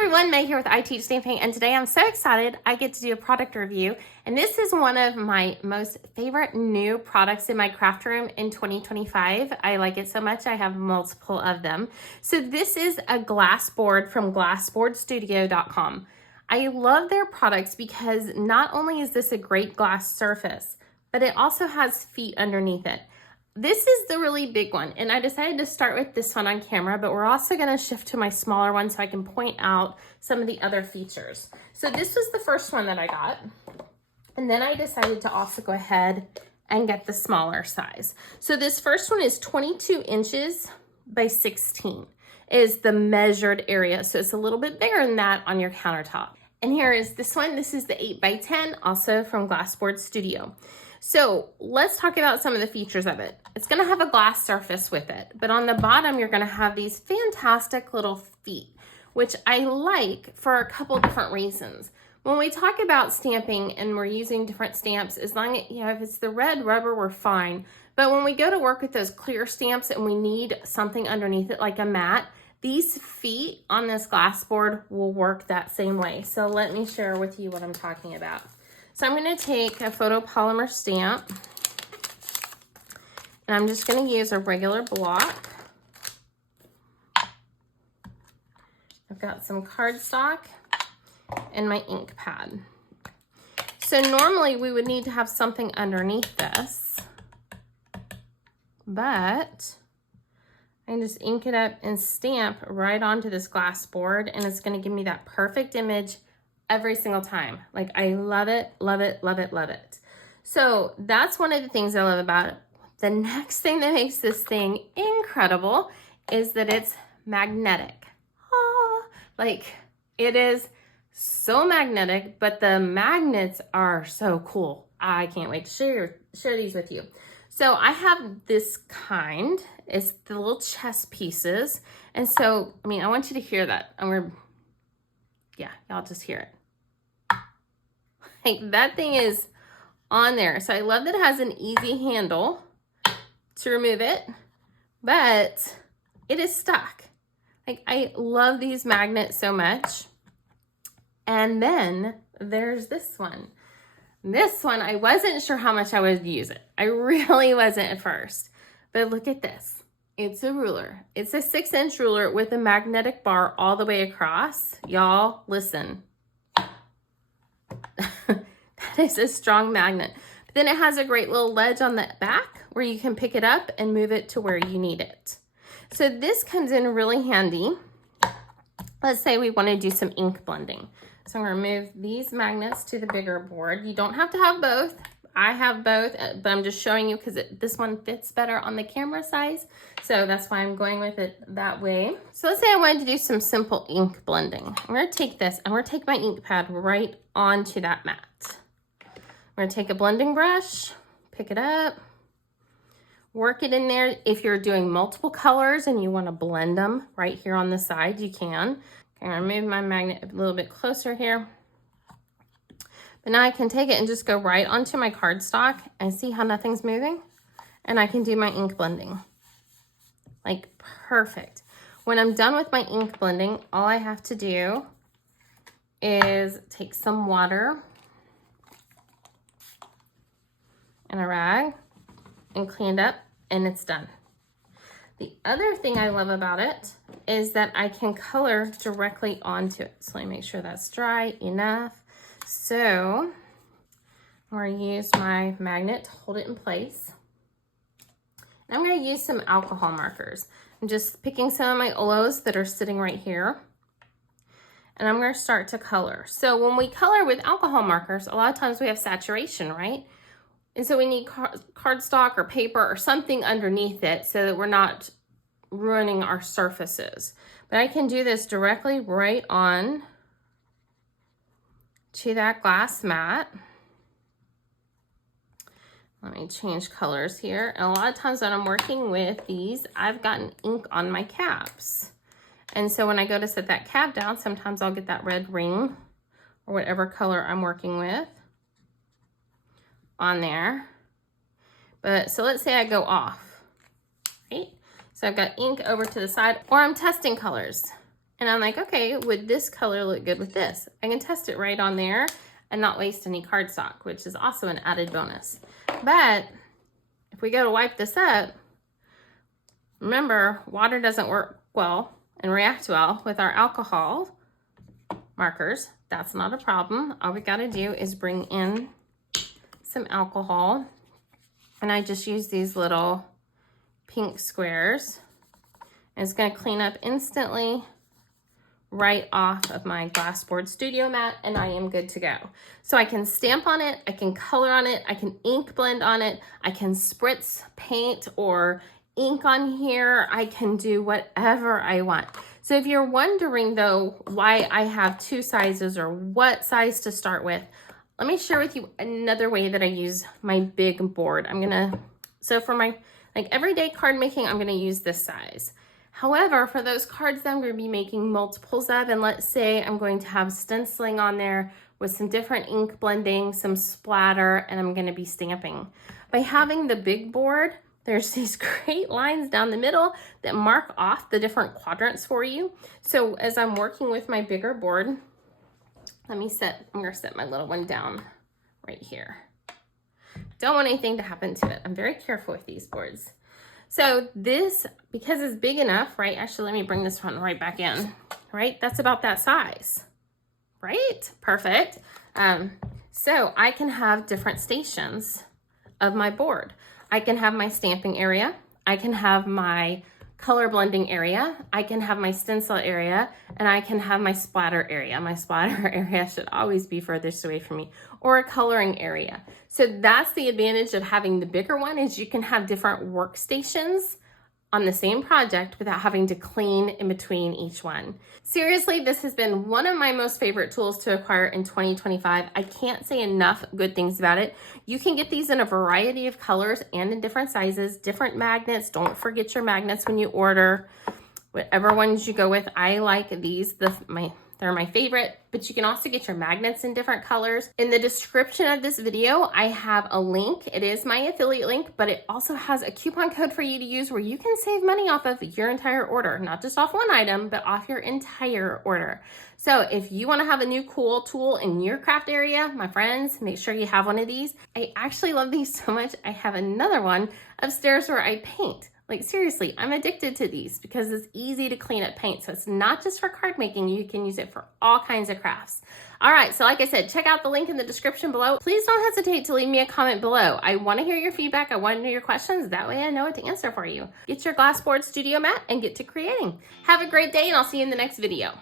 everyone, Meg here with I Teach Stamping, and today I'm so excited I get to do a product review, and this is one of my most favorite new products in my craft room in 2025. I like it so much I have multiple of them. So this is a Glassboard from glassboardstudio.com. I love their products because not only is this a great glass surface, but it also has feet underneath it. This is the really big one, and I decided to start with this one on camera, but we're also going to shift to my smaller one so I can point out some of the other features. So this was the first one that I got, and then I decided to also go ahead and get the smaller size. So this first one is 22 inches by 16 is the measured area, so it's a little bit bigger than that on your countertop. And here is this one. This is the 8 by 10, also from Glassboard Studio. So let's talk about some of the features of it. It's going to have a glass surface with it, but on the bottom, you're going to have these fantastic little feet, which I like for a couple different reasons. When we talk about stamping and we're using different stamps, as long as, if it's the red rubber, we're fine. But when we go to work with those clear stamps and we need something underneath it, like a mat, these feet on this glass board will work that same way. So let me share with you what I'm talking about. So I'm going to take a photopolymer stamp, and I'm just going to use a regular block. I've got some cardstock and my ink pad. So normally we would need to have something underneath this, but I can just ink it up and stamp right onto this glass board, and it's going to give me that perfect image every single time. Like, I love it, love it, love it, love it. So that's one of the things I love about it. The next thing that makes this thing incredible is that it's magnetic. Like, it is so magnetic, but the magnets are so cool. I can't wait to share these with you. So I have this kind. It's the little chess pieces. And so, I want you to hear that. Y'all just hear it. Like, that thing is on there. So I love that it has an easy handle to remove it, but it is stuck. Like, I love these magnets so much. And then there's this one. This one, I wasn't sure how much I would use it. I really wasn't at first. But look at this. It's a ruler. It's a 6-inch ruler with a magnetic bar all the way across. Y'all, listen. That is a strong magnet. But then it has a great little ledge on the back where you can pick it up and move it to where you need it. So this comes in really handy. Let's say we want to do some ink blending. So I'm going to move these magnets to the bigger board. You don't have to have both. I have both, but I'm just showing you because this one fits better on the camera size. So that's why I'm going with it that way. So let's say I wanted to do some simple ink blending. I'm going to take this, and we're going to take my ink pad right onto that mat. I'm going to take a blending brush, pick it up, work it in there. If you're doing multiple colors and you want to blend them right here on the side, you can. I'm going to move my magnet a little bit closer here. But now I can take it and just go right onto my cardstock and see how nothing's moving. And I can do my ink blending. Like, perfect. When I'm done with my ink blending, all I have to do is take some water and a rag and clean it up, and it's done. The other thing I love about it is that I can color directly onto it. So let me make sure that's dry enough. So I'm going to use my magnet to hold it in place. And I'm going to use some alcohol markers. I'm just picking some of my Olos that are sitting right here. And I'm going to start to color. So when we color with alcohol markers, a lot of times we have saturation, right? And so we need cardstock or paper or something underneath it so that we're not ruining our surfaces. But I can do this directly right on to that glass mat. Let me change colors here. And a lot of times when I'm working with these, I've gotten ink on my caps. And so when I go to set that cap down, sometimes I'll get that red ring or whatever color I'm working with on there. But so let's say I go off, right? So I've got ink over to the side, or I'm testing colors. And I'm like, okay, would this color look good with this? I can test it right on there and not waste any cardstock, which is also an added bonus. But if we go to wipe this up, remember, water doesn't work well and react well with our alcohol markers. That's not a problem. All we gotta do is bring in some alcohol, and I just use these little pink squares, and it's gonna clean up instantly right off of my Glassboard studio mat, and I am good to go. So I can stamp on it, I can color on it, I can ink blend on it, I can spritz paint or ink on here, I can do whatever I want. So if you're wondering though why I have two sizes or what size to start with, let me share with you another way that I use my big board. So for my everyday card making, I'm gonna use this size. However, for those cards that I'm going to be making multiples of, and let's say I'm going to have stenciling on there with some different ink blending, some splatter, and I'm going to be stamping. By having the big board, there's these great lines down the middle that mark off the different quadrants for you. So as I'm working with my bigger board, I'm going to set my little one down right here. Don't want anything to happen to it. I'm very careful with these boards. So this, because it's big enough, right? Actually, let me bring this one right back in, right? That's about that size, right? Perfect. So I can have different stations of my board. I can have my stamping area. I can have my color blending area. I can have my stencil area, and I can have my splatter area. My splatter area should always be furthest away from me, or a coloring area. So that's the advantage of having the bigger one, is you can have different workstations on the same project without having to clean in between each one. Seriously, this has been one of my most favorite tools to acquire in 2025. I can't say enough good things about it. You can get these in a variety of colors and in different sizes, different magnets. Don't forget your magnets when you order. Whatever ones you go with, I like these. They're my favorite, but you can also get your magnets in different colors. In the description of this video, I have a link. It is my affiliate link, but it also has a coupon code for you to use where you can save money off of your entire order, not just off one item, but off your entire order. So if you want to have a new cool tool in your craft area, my friends, make sure you have one of these. I actually love these so much. I have another one upstairs where I paint. Like seriously, I'm addicted to these because it's easy to clean up paint. So it's not just for card making, you can use it for all kinds of crafts. All right, so like I said, check out the link in the description below. Please don't hesitate to leave me a comment below. I wanna hear your feedback, I wanna know your questions. That way I know what to answer for you. Get your Glassboard studio mat and get to creating. Have a great day, and I'll see you in the next video.